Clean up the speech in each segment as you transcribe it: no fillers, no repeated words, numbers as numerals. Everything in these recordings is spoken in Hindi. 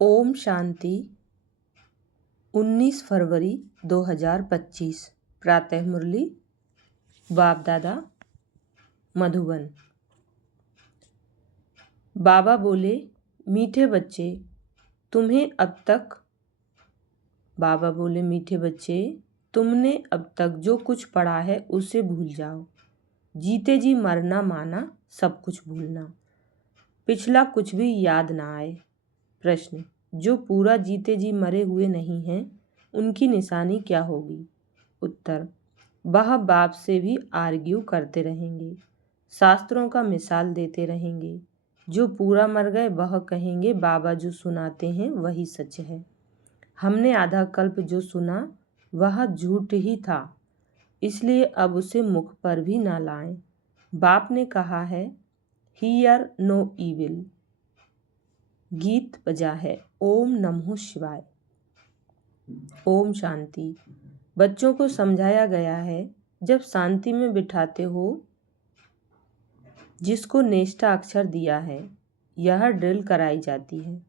ओम शांति। 19 फरवरी 2025 प्रातः मुरली बाप दादा मधुबन। बाबा बोले, मीठे बच्चे तुमने अब तक जो कुछ पढ़ा है उसे भूल जाओ। जीते जी मरना माना, सब कुछ भूलना, पिछला कुछ भी याद ना आए। प्रश्न, जो पूरा जीते जी मरे हुए नहीं हैं उनकी निशानी क्या होगी? उत्तर, वह बाप से भी आर्ग्यू करते रहेंगे, शास्त्रों का मिसाल देते रहेंगे। जो पूरा मर गए वह कहेंगे बाबा जो सुनाते हैं वही सच है। हमने आधा कल्प जो सुना वह झूठ ही था, इसलिए अब उसे मुख पर भी ना लाएं। बाप ने कहा है, हियर नो ईविल। गीत बजा है, ओम नमः शिवाय। ओम शांति। बच्चों को समझाया गया है, जब शांति में बिठाते हो जिसको नेष्ठा अक्षर दिया है, यह ड्रिल कराई जाती है।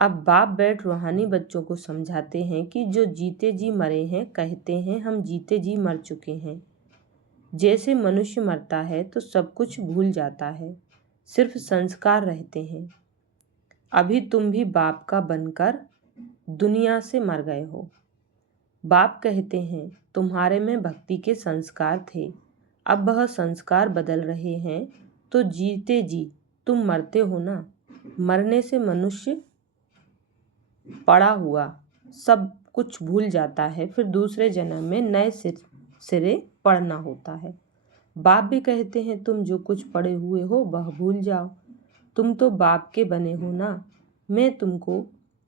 अब बाप बैठ रूहानी बच्चों को समझाते हैं कि जो जीते जी मरे हैं कहते हैं हम जीते जी मर चुके हैं। जैसे मनुष्य मरता है तो सब कुछ भूल जाता है, सिर्फ संस्कार रहते हैं। अभी तुम भी बाप का बनकर दुनिया से मर गए हो। बाप कहते हैं तुम्हारे में भक्ति के संस्कार थे, अब वह संस्कार बदल रहे हैं, तो जीते जी तुम मरते हो ना। मरने से मनुष्य पड़ा हुआ सब कुछ भूल जाता है, फिर दूसरे जन्म में नए सिरे पढ़ना होता है। बाप भी कहते हैं तुम जो कुछ पढ़े हुए हो वह भूल जाओ, तुम तो बाप के बने हो ना। मैं तुमको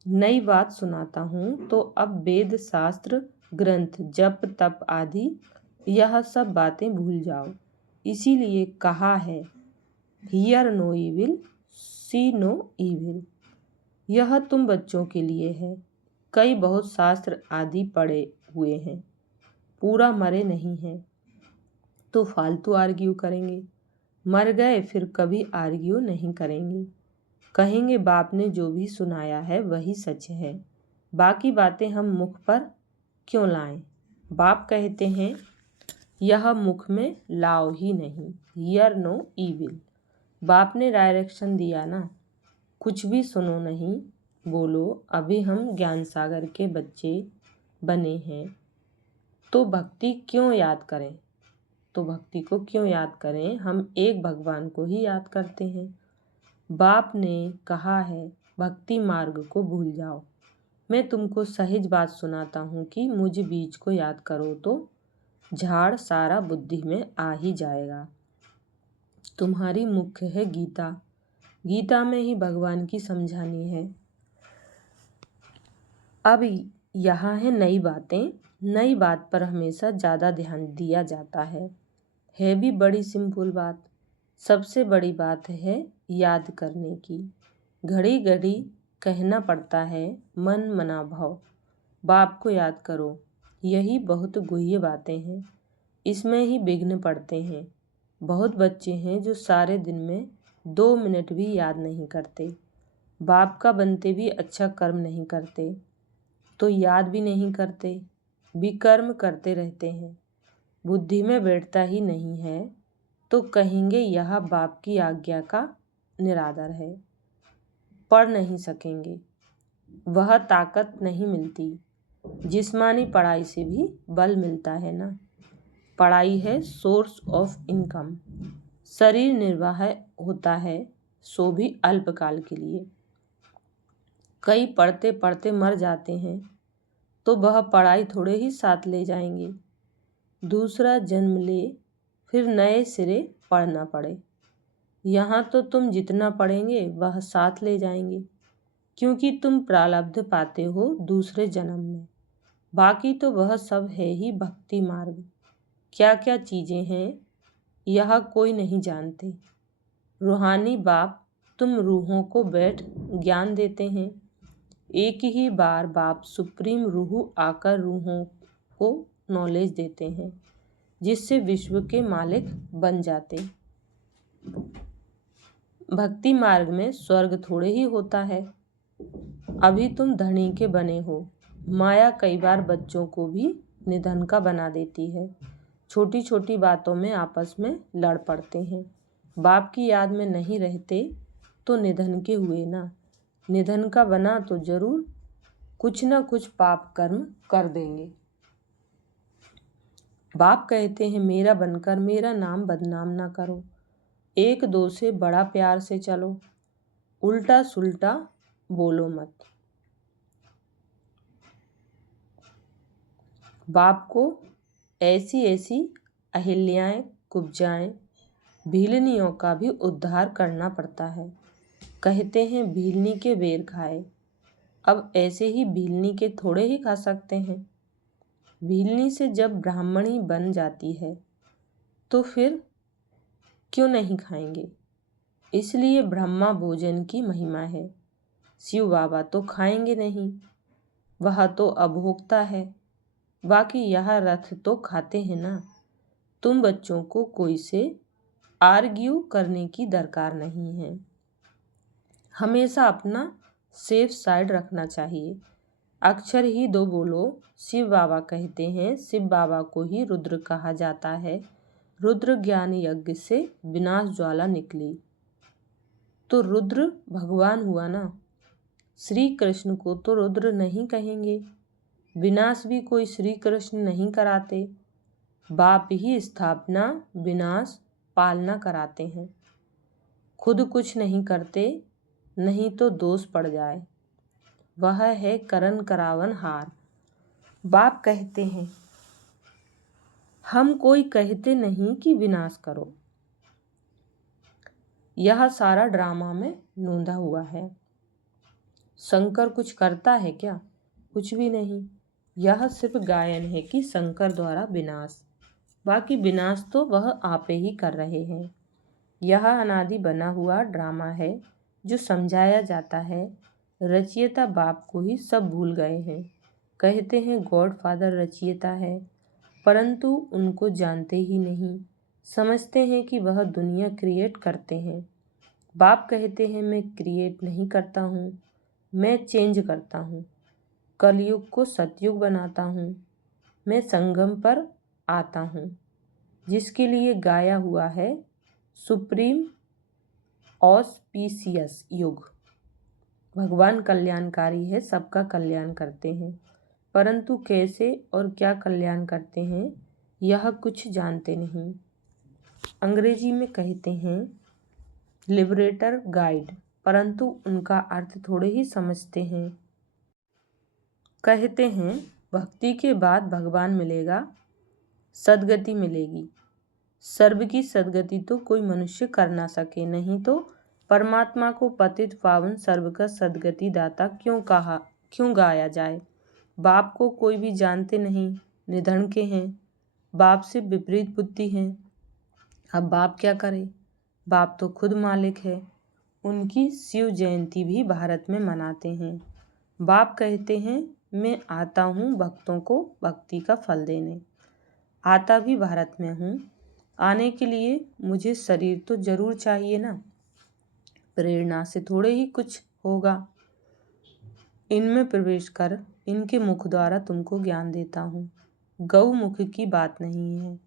नई बात सुनाता हूँ, तो अब वेद शास्त्र ग्रंथ जप तप आदि यह सब बातें भूल जाओ। इसीलिए कहा है, hear no evil, see no evil. यह तुम बच्चों के लिए है। कई बहुत शास्त्र आदि पढ़े हुए हैं, पूरा मरे नहीं हैं, तो फालतू आर्ग्यू करेंगे। मर गए फिर कभी आर्ग्यू नहीं करेंगे, कहेंगे बाप ने जो भी सुनाया है वही सच है, बाकी बातें हम मुख पर क्यों लाएं? बाप कहते हैं यह मुख में लाओ ही नहीं, हियर नो ईविल। बाप ने डायरेक्शन दिया ना, कुछ भी सुनो नहीं, बोलो अभी हम ज्ञान सागर के बच्चे बने हैं, तो भक्ति क्यों याद करें? तो भक्ति को क्यों याद करें? हम एक भगवान को ही याद करते हैं। बाप ने कहा है भक्ति मार्ग को भूल जाओ। मैं तुमको सहज बात सुनाता हूँ कि मुझ बीज को याद करो तो झाड़ सारा बुद्धि में आ ही जाएगा। तुम्हारी मुख्य है गीता, गीता में ही भगवान की समझानी है। अब यहाँ है नई बातें। नई बात पर हमेशा ज़्यादा ध्यान दिया जाता है भी बड़ी सिंपल बात। सबसे बड़ी बात है याद करने की। घड़ी घड़ी कहना पड़ता है मन मना भव, बाप को याद करो। यही बहुत गुह्य बातें हैं, इसमें ही विघ्न पड़ते हैं। बहुत बच्चे हैं जो सारे दिन में 2 मिनट भी याद नहीं करते, बाप का बनते भी अच्छा कर्म नहीं करते, तो याद भी नहीं करते, विकर्म करते रहते हैं। बुद्धि में बैठता ही नहीं है, तो कहेंगे यह बाप की आज्ञा का निरादर है, पढ़ नहीं सकेंगे, वह ताकत नहीं मिलती। जिस्मानी पढ़ाई से भी बल मिलता है ना। पढ़ाई है सोर्स ऑफ इनकम, शरीर निर्वाह होता है, सो भी अल्पकाल के लिए। कई पढ़ते पढ़ते मर जाते हैं, तो वह पढ़ाई थोड़े ही साथ ले जाएंगे। दूसरा जन्म ले फिर नए सिरे पढ़ना पड़े। यहाँ तो तुम जितना पढ़ेंगे वह साथ ले जाएंगे, क्योंकि तुम प्रारब्ध पाते हो दूसरे जन्म में। बाकी तो वह सब है ही भक्ति मार्ग। क्या क्या चीज़ें हैं यह कोई नहीं जानते। रूहानी बाप तुम रूहों को बैठ ज्ञान देते हैं। एक ही बार बाप सुप्रीम रूह आकर रूहों को नॉलेज देते हैं, जिससे विश्व के मालिक बन जाते। भक्ति मार्ग में स्वर्ग थोड़े ही होता है, अभी तुम धनी के बने हो। माया कई बार बच्चों को भी निधन का बना देती है। छोटी छोटी बातों में आपस में लड़ पड़ते हैं। बाप की याद में नहीं रहते तो निधन के हुए ना। निधन का बना तो जरूर कुछ न कुछ पाप कर्म कर देंगे। बाप कहते हैं मेरा बनकर मेरा नाम बदनाम ना करो। एक दो से बड़ा प्यार से चलो। उल्टा सुल्टा बोलो मत। बाप को ऐसी ऐसी अहिल्याएं कुब्जाएं भीलनियों का भी उद्धार करना पड़ता है। कहते हैं भीलनी के बेर खाए। अब ऐसे ही भीलनी के थोड़े ही खा सकते हैं। भीलनी से जब ब्राह्मणी बन जाती है तो फिर क्यों नहीं खाएंगे। इसलिए ब्रह्मा भोजन की महिमा है। शिव बाबा तो खाएंगे नहीं, वह तो अभोक्ता है। बाकी यह रथ तो खाते हैं ना। तुम बच्चों को कोई से आर्ग्यू करने की दरकार नहीं है। हमेशा अपना सेफ साइड रखना चाहिए। अक्षर ही दो बोलो। शिव बाबा कहते हैं शिव बाबा को ही रुद्र कहा जाता है। रुद्र ज्ञान यज्ञ से विनाश ज्वाला निकली तो रुद्र भगवान हुआ ना। श्री कृष्ण को तो रुद्र नहीं कहेंगे। विनाश भी कोई श्री कृष्ण नहीं कराते। बाप ही स्थापना विनाश पालना कराते हैं। खुद कुछ नहीं करते, नहीं तो दोष पड़ जाए। वह है करण करावन हार। बाप कहते हैं हम कोई कहते नहीं कि विनाश करो। यह सारा ड्रामा में नोंधा हुआ है। शंकर कुछ करता है क्या? कुछ भी नहीं। यह सिर्फ गायन है कि शंकर द्वारा विनाश। बाकी विनाश तो वह आप ही कर रहे हैं। यह अनादि बना हुआ ड्रामा है जो समझाया जाता है। रचयिता बाप को ही सब भूल गए हैं। कहते हैं गॉड फादर रचयिता है, परंतु उनको जानते ही नहीं। समझते हैं कि वह दुनिया क्रिएट करते हैं। बाप कहते हैं मैं क्रिएट नहीं करता हूँ, मैं चेंज करता हूँ। कलयुग को सतयुग बनाता हूँ। मैं संगम पर आता हूँ, जिसके लिए गाया हुआ है सुप्रीम ऑस्पिशियस युग। भगवान कल्याणकारी है, सबका कल्याण करते हैं, परंतु कैसे और क्या कल्याण करते हैं यह कुछ जानते नहीं। अंग्रेजी में कहते हैं लिबरेटर गाइड, परंतु उनका अर्थ थोड़े ही समझते हैं। कहते हैं भक्ति के बाद भगवान मिलेगा, सद्गति मिलेगी। सर्व की सद्गति तो कोई मनुष्य कर ना सके, नहीं तो परमात्मा को पतित पावन सर्व का सद्गति दाता क्यों गाया जाए। बाप को कोई भी जानते नहीं, निधन के हैं। बाप से विपरीत बुद्धि है। अब बाप क्या करे? बाप तो खुद मालिक है। उनकी शिव जयंती भी भारत में मनाते हैं। बाप कहते हैं मैं आता हूँ भक्तों को भक्ति का फल देने। आता भी भारत में हूँ। आने के लिए मुझे शरीर तो जरूर चाहिए ना। प्रेरणा से थोड़े ही कुछ होगा। इनमें प्रवेश कर इनके मुख द्वारा तुमको ज्ञान देता हूँ। गौ मुख की बात नहीं है,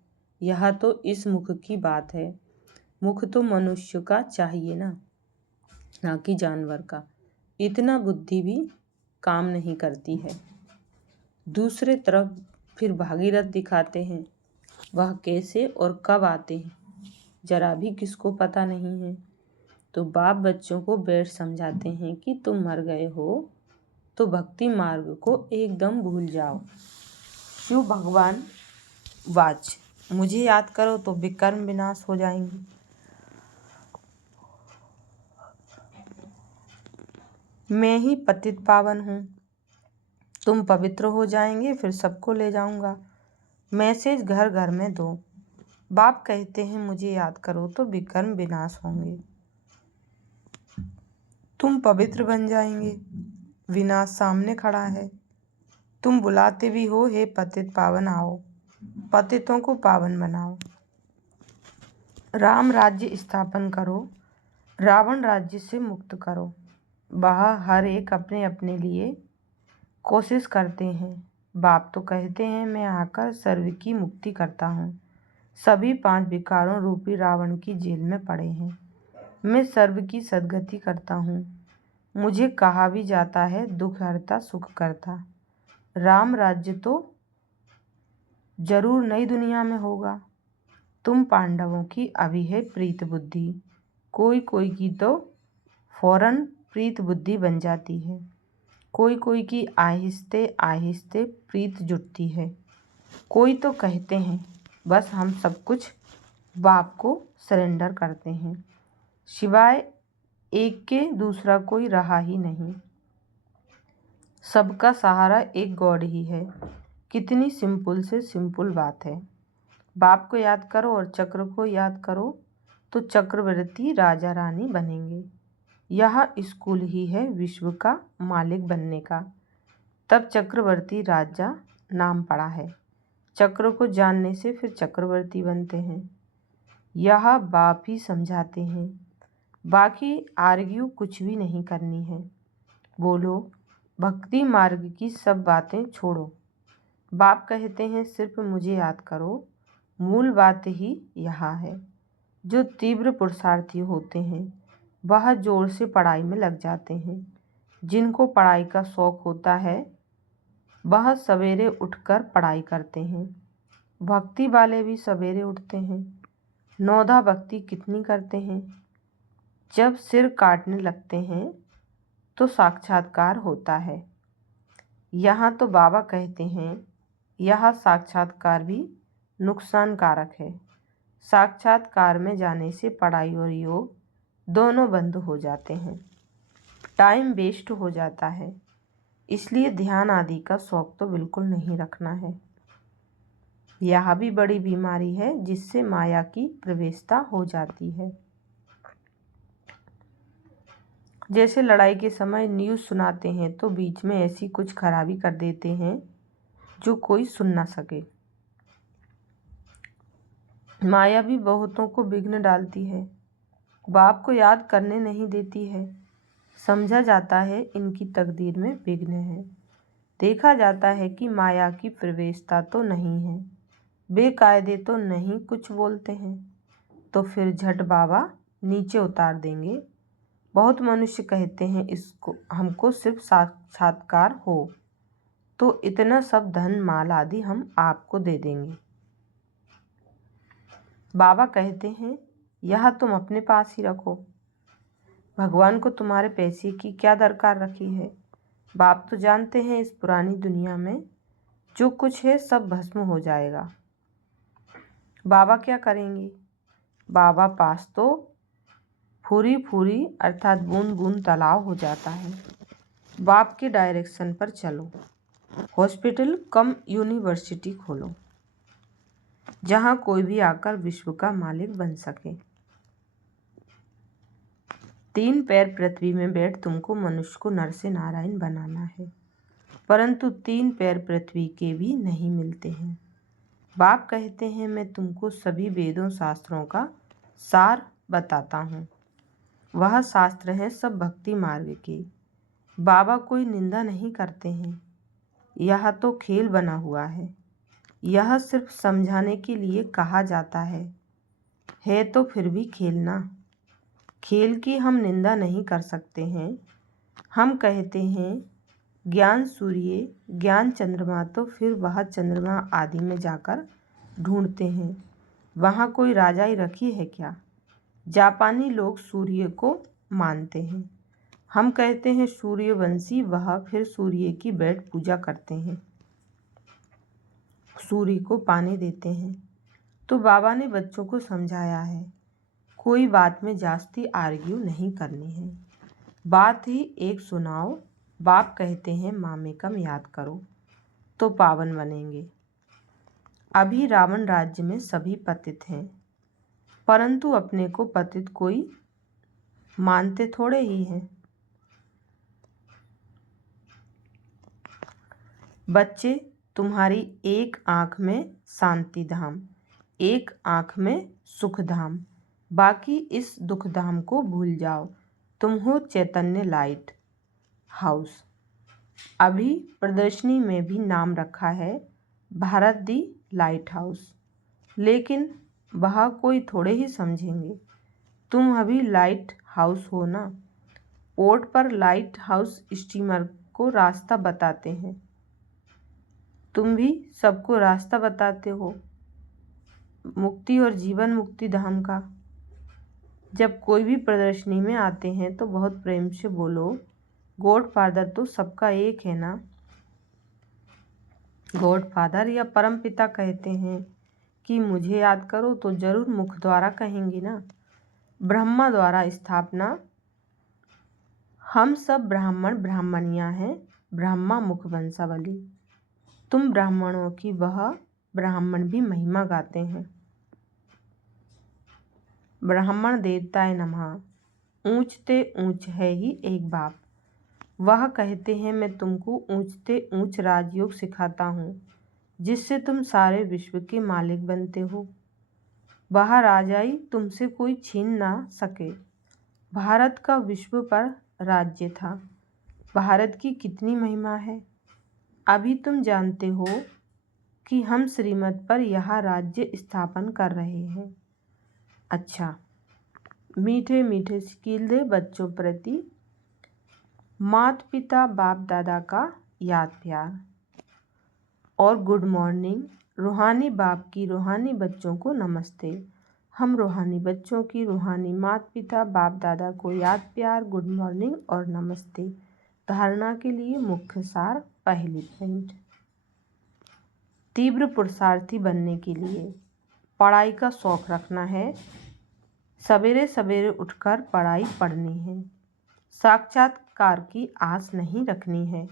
यह तो इस मुख की बात है। मुख तो मनुष्य का चाहिए ना कि जानवर का। इतना बुद्धि भी काम नहीं करती है। दूसरे तरफ फिर भागीरथ दिखाते हैं। वह कैसे और कब आते हैं जरा भी किसको पता नहीं है। तो बाप बच्चों को बैठ समझाते हैं कि तुम मर गए हो तो भक्ति मार्ग को एकदम भूल जाओ। शिव भगवान वाच मुझे याद करो तो विकर्म विनाश हो जाएंगे। मैं ही पतित पावन हूँ। तुम पवित्र हो जाएंगे फिर सबको ले जाऊंगा। मैसेज घर घर में दो। बाप कहते हैं मुझे याद करो तो विकर्म विनाश होंगे। तुम पवित्र बन जाएंगे। विनाश सामने खड़ा है। तुम बुलाते भी हो हे पतित पावन आओ। पतितों को पावन बनाओ। राम राज्य स्थापन करो। रावण राज्य से मुक्त करो। वह हर एक अपने अपने लिए कोशिश करते हैं। बाप तो कहते हैं मैं आकर सर्व की मुक्ति करता हूँ। सभी 5 विकारों रूपी रावण की जेल में पड़े हैं। मैं सर्व की सद्गति करता हूँ। मुझे कहा भी जाता है दुख हरता सुख करता। राम राज्य तो जरूर नई दुनिया में होगा। तुम पांडवों की अभी है प्रीत बुद्धि, कोई कोई की तो फौरन प्रीत बुद्धि बन जाती है, कोई कोई की आहिस्ते आहिस्ते प्रीत जुटती है। कोई तो कहते हैं बस हम सब कुछ बाप को सरेंडर करते हैं, सिवाय एक के दूसरा कोई रहा ही नहीं। सबका सहारा एक गॉड ही है। कितनी सिंपल से सिंपल बात है। बाप को याद करो और चक्र को याद करो तो चक्रवर्ती राजा रानी बनेंगे। यह स्कूल ही है विश्व का मालिक बनने का। तब चक्रवर्ती राजा नाम पड़ा है। चक्र को जानने से फिर चक्रवर्ती बनते हैं। यह बाप ही समझाते हैं। बाकी आर्ग्यू कुछ भी नहीं करनी है। बोलो भक्ति मार्ग की सब बातें छोड़ो। बाप कहते हैं सिर्फ मुझे याद करो। मूल बात ही यहाँ है। जो तीव्र पुरुषार्थी होते हैं वह जोर से पढ़ाई में लग जाते हैं। जिनको पढ़ाई का शौक होता है वह सवेरे उठकर पढ़ाई करते हैं। भक्ति वाले भी सवेरे उठते हैं। नौधा भक्ति कितनी करते हैं। जब सिर काटने लगते हैं तो साक्षात्कार होता है। यहाँ तो बाबा कहते हैं यह साक्षात्कार भी नुकसानकारक है। साक्षात्कार में जाने से पढ़ाई और योग दोनों बंद हो जाते हैं। टाइम वेस्ट हो जाता है। इसलिए ध्यान आदि का शौक तो बिल्कुल नहीं रखना है। यह भी बड़ी बीमारी है जिससे माया की प्रवेशता हो जाती है। जैसे लड़ाई के समय न्यूज़ सुनाते हैं तो बीच में ऐसी कुछ खराबी कर देते हैं जो कोई सुन ना सके। माया भी बहुतों को विघ्न डालती है। बाप को याद करने नहीं देती है। समझा जाता है इनकी तकदीर में विघ्न है। देखा जाता है कि माया की प्रवेशता तो नहीं है। बेकायदे तो नहीं कुछ बोलते हैं तो फिर झट बाबा नीचे उतार देंगे। बहुत मनुष्य कहते हैं इसको हमको सिर्फ साक्षात्कार हो तो इतना सब धन माल आदि हम आपको दे देंगे। बाबा कहते हैं यह तुम अपने पास ही रखो। भगवान को तुम्हारे पैसे की क्या दरकार रखी है। बाप तो जानते हैं इस पुरानी दुनिया में जो कुछ है सब भस्म हो जाएगा। बाबा क्या करेंगे। बाबा पास तो फूरी फूरी अर्थात बूंद बूंद तालाब हो जाता है। बाप के डायरेक्शन पर चलो। हॉस्पिटल कम यूनिवर्सिटी खोलो जहाँ कोई भी आकर विश्व का मालिक बन सके। 3 पैर पृथ्वी में बैठ तुमको मनुष्य को नर से नारायण बनाना है, परंतु 3 पैर पृथ्वी के भी नहीं मिलते हैं। बाप कहते हैं मैं तुमको सभी वेदों शास्त्रों का सार बताता हूँ। वह शास्त्र हैं सब भक्ति मार्ग के। बाबा कोई निंदा नहीं करते हैं। यह तो खेल बना हुआ है। यह सिर्फ समझाने के लिए कहा जाता है तो फिर भी खेलना। खेल की हम निंदा नहीं कर सकते हैं। हम कहते हैं ज्ञान सूर्य ज्ञान चंद्रमा तो फिर वह चंद्रमा आदि में जाकर ढूंढते हैं। वहाँ कोई राजाई रखी है क्या। जापानी लोग सूर्य को मानते हैं। हम कहते हैं सूर्यवंशी वह फिर सूर्य की बैठ पूजा करते हैं, सूर्य को पानी देते हैं। तो बाबा ने बच्चों को समझाया है कोई बात में जास्ती आर्ग्यू नहीं करनी है। बात ही एक सुनाओ। बाप कहते हैं मामेकम याद करो तो पावन बनेंगे। अभी रावण राज्य में सभी पतित हैं, परंतु अपने को पतित कोई मानते थोड़े ही हैं। बच्चे तुम्हारी एक आँख में शांति धाम, एक आँख में सुख धाम, बाकी इस दुख धाम को भूल जाओ। तुम हो चैतन्य लाइट। हाउस। अभी प्रदर्शनी में भी नाम रखा है भारत दी लाइट हाउस, लेकिन वह कोई थोड़े ही समझेंगे। तुम अभी लाइट हाउस हो ना। पोर्ट पर लाइट हाउस स्टीमर को रास्ता बताते हैं। तुम भी सबको रास्ता बताते हो मुक्ति और जीवन मुक्ति धाम का। जब कोई भी प्रदर्शनी में आते हैं तो बहुत प्रेम से बोलो, गॉड फादर तो सबका एक है ना। गॉड फादर या परम पिता कहते हैं कि मुझे याद करो तो जरूर मुख द्वारा कहेंगे ना। ब्रह्मा द्वारा स्थापना। हम सब ब्राह्मण ब्राह्मणियाँ हैं, ब्रह्मा मुख वंशावली। तुम ब्राह्मणों की वह ब्राह्मण भी महिमा गाते हैं। ब्राह्मण देवताए नमः। ऊंचते ऊंच है ही एक बाप। वह कहते हैं मैं तुमको ऊंचते ऊंच राजयोग सिखाता हूँ, जिससे तुम सारे विश्व के मालिक बनते हो। वह राजाई तुमसे कोई छीन ना सके। भारत का विश्व पर राज्य था। भारत की कितनी महिमा है। अभी तुम जानते हो कि हम श्रीमत पर यह राज्य स्थापन कर रहे हैं। अच्छा, मीठे मीठे स्किल दे बच्चों प्रति माता पिता बाप दादा का याद प्यार और गुड मॉर्निंग। रूहानी बाप की रूहानी बच्चों को नमस्ते। हम रूहानी बच्चों की रूहानी माता पिता बाप दादा को याद प्यार, गुड मॉर्निंग और नमस्ते। धारणा के लिए मुख्य सार। पहली पॉइंट, तीव्र पुरुषार्थी बनने के लिए पढ़ाई का शौक़ रखना है। सवेरे सवेरे उठकर पढ़ाई पढ़नी है। साक्षात्कार की आस नहीं रखनी है,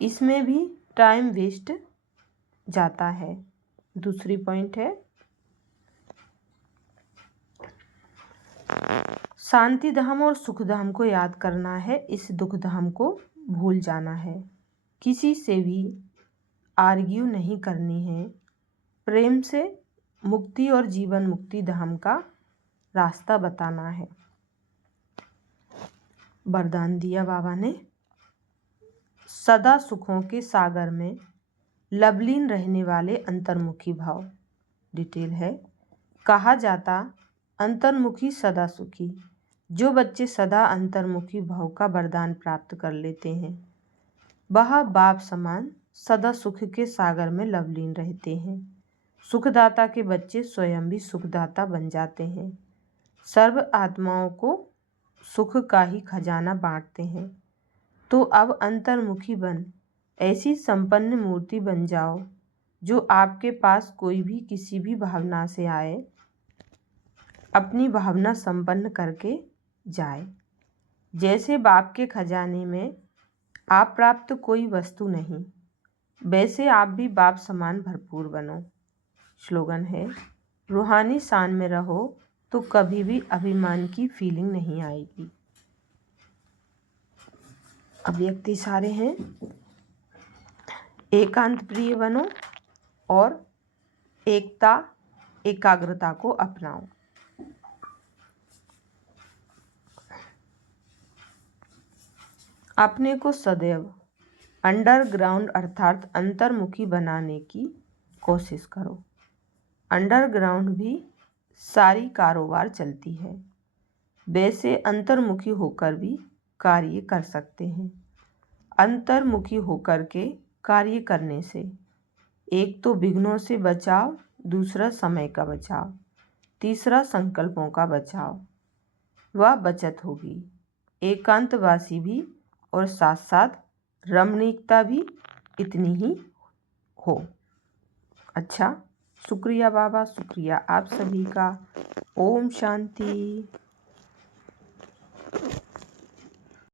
इसमें भी टाइम वेस्ट जाता है। दूसरी पॉइंट है शांति धाम और सुख धाम को याद करना है, इस दुख धाम को भूल जाना है। किसी से भी आर्ग्यू नहीं करनी है। प्रेम से मुक्ति और जीवन मुक्ति धाम का रास्ता बताना है। वरदान दिया बाबा ने, सदा सुखों के सागर में लवलीन रहने वाले अंतर्मुखी भाव। डिटेल है, कहा जाता अंतर्मुखी सदा सुखी। जो बच्चे सदा अंतर्मुखी भाव का वरदान प्राप्त कर लेते हैं वह बाप समान सदा सुख के सागर में लवलीन रहते हैं। सुखदाता के बच्चे स्वयं भी सुखदाता बन जाते हैं। सर्व आत्माओं को सुख का ही खजाना बांटते हैं। तो अब अंतर्मुखी बन ऐसी संपन्न मूर्ति बन जाओ जो आपके पास कोई भी किसी भी भावना से आए अपनी भावना संपन्न करके जाए। जैसे बाप के खजाने में आप प्राप्त कोई वस्तु नहीं, वैसे आप भी बाप समान भरपूर बनो। स्लोगन है, रूहानी शान में रहो तो कभी भी अभिमान की फीलिंग नहीं आएगी। अव्यक्ति सारे हैं, एकांत प्रिय बनो और एकता एकाग्रता को अपनाओ। अपने को सदैव अंडरग्राउंड अर्थात अंतर्मुखी बनाने की कोशिश करो। अंडरग्राउंड भी सारी कारोबार चलती है, वैसे अंतर्मुखी होकर भी कार्य कर सकते हैं। अंतर्मुखी होकर के कार्य करने से एक तो विघ्नों से बचाव, दूसरा समय का बचाव, तीसरा संकल्पों का बचाव व बचत होगी। एकांतवासी भी और साथ साथ रमणीकता भी इतनी ही हो। अच्छा, शुक्रिया बाबा, शुक्रिया आप सभी का। ओम शांति।